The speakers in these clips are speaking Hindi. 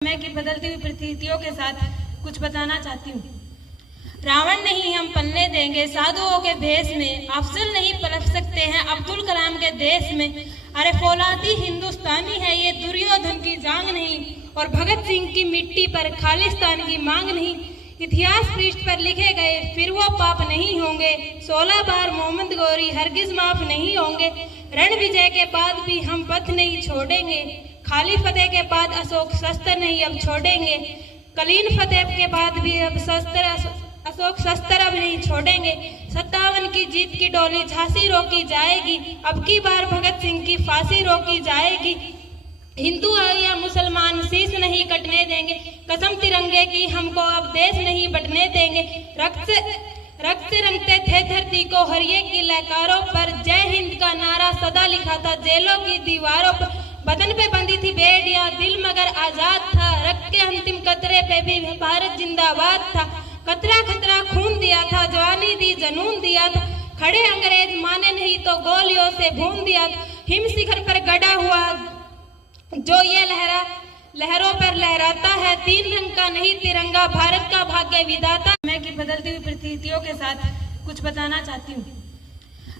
समय की बदलती हुई परिस्थितियों के साथ कुछ बताना चाहती हूँ। रावण नहीं हम पलने देंगे साधुओं के भेष में, अफजल नहीं पलट सकते हैं अब्दुल कलाम के देश में। अरे फौलादी हिंदुस्तानी है ये दुर्योधन की जांग नहीं, और भगत सिंह की मिट्टी पर खालिस्तान की मांग नहीं। इतिहास पृष्ठ पर लिखे गए फिर वो पाप नहीं होंगे, 16 बार मोहम्मद गौरी हरगिज माफ नहीं होंगे। रण विजय के बाद भी हम पथ नहीं छोड़ेंगे, खाली फतेह के बाद अशोक शस्त्र नहीं अब छोड़ेंगे। कलीन फतेह के बाद भी अब अशोक शस्त्र अब नहीं छोड़ेंगे। 57 की जीत की डोली झांसी रोकी जाएगी, अब की बार भगत सिंह की फांसी रोकी जाएगी। हिंदू या मुसलमान शीश नहीं कटने देंगे, कसम तिरंगे की हमको अब देश नहीं बटने देंगे। रक्त से रंगते थे धरती को हर एक की लहकारों पर, जय हिंद का नारा सदा लिखा था जेलों की दीवारों पर। बदन पे बंधी थी बेड़ियां दिल मगर आजाद था, रक्त के अंतिम कतरे पे भी भारत जिंदाबाद था। कतरा खतरा खून दिया था, जवानी दी जनून दिया था, खड़े अंग्रेज माने नहीं तो गोलियों से भून दिया था। हिम शिखर पर गड़ा हुआ जो ये लहरों पर लहराता है, 3 रंग का नहीं तिरंगा भारत का भाग्य विधाता। समय की बदलती हुई परिस्थितियों के साथ कुछ बताना चाहती हूँ।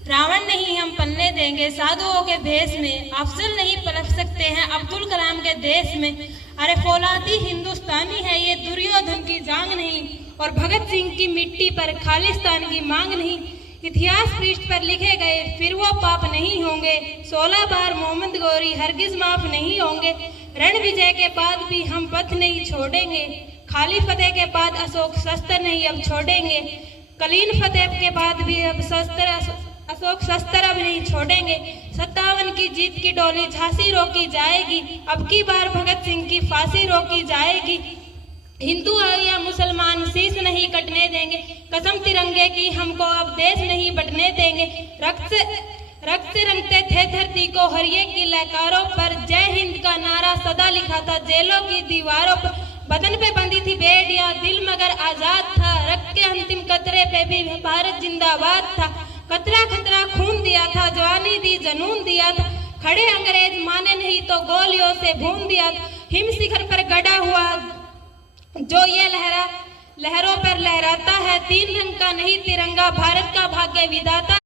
रावण नहीं हम पलने देंगे साधुओं के भेष में, अफजल नहीं पलट सकते हैं अब्दुल कलाम के देश में। अरे फौलादी हिंदुस्तानी है ये दुर्योधन की जांग नहीं, और भगत सिंह की मिट्टी पर खालिस्तान की मांग नहीं। इतिहास पृष्ठ पर लिखे गए फिर वो पाप नहीं होंगे, 16 बार मोहम्मद गौरी हरगिज माफ नहीं होंगे। रण विजय के बाद भी हम पथ नहीं छोड़ेंगे, खाली फतेह के बाद अशोक शस्त्र नहीं अब छोड़ेंगे। कलीन फतेह के बाद भी अब अशोक शस्त्र अब नहीं छोड़ेंगे। 57 की जीत की डोली झांसी रोकी जाएगी, अब की बार भगत सिंह की फांसी रोकी जाएगी। हिंदू या मुसलमान शीश नहीं कटने देंगे, कसम तिरंगे की हमको अब देश नहीं बटने देंगे। रक्त से रंगते थे धरती को हर एक की लहकारों पर, जय हिंद का नारा सदा लिखा था जेलों की दीवारों पर। बदन पे बंधी थी बेड़ियां दिल मगर आजाद था, रक्त के अंतिम कतरे पे भी भारत जिंदाबाद था। कतरा खतरा खून दिया था, जवानी दी जनून दिया था, खड़े अंग्रेज माने नहीं तो गोलियों से भून दिया था। हिम शिखर पर गड़ा हुआ जो ये लहरों पर लहराता है, 3 रंग का नहीं तिरंगा भारत का भाग्य विधाता।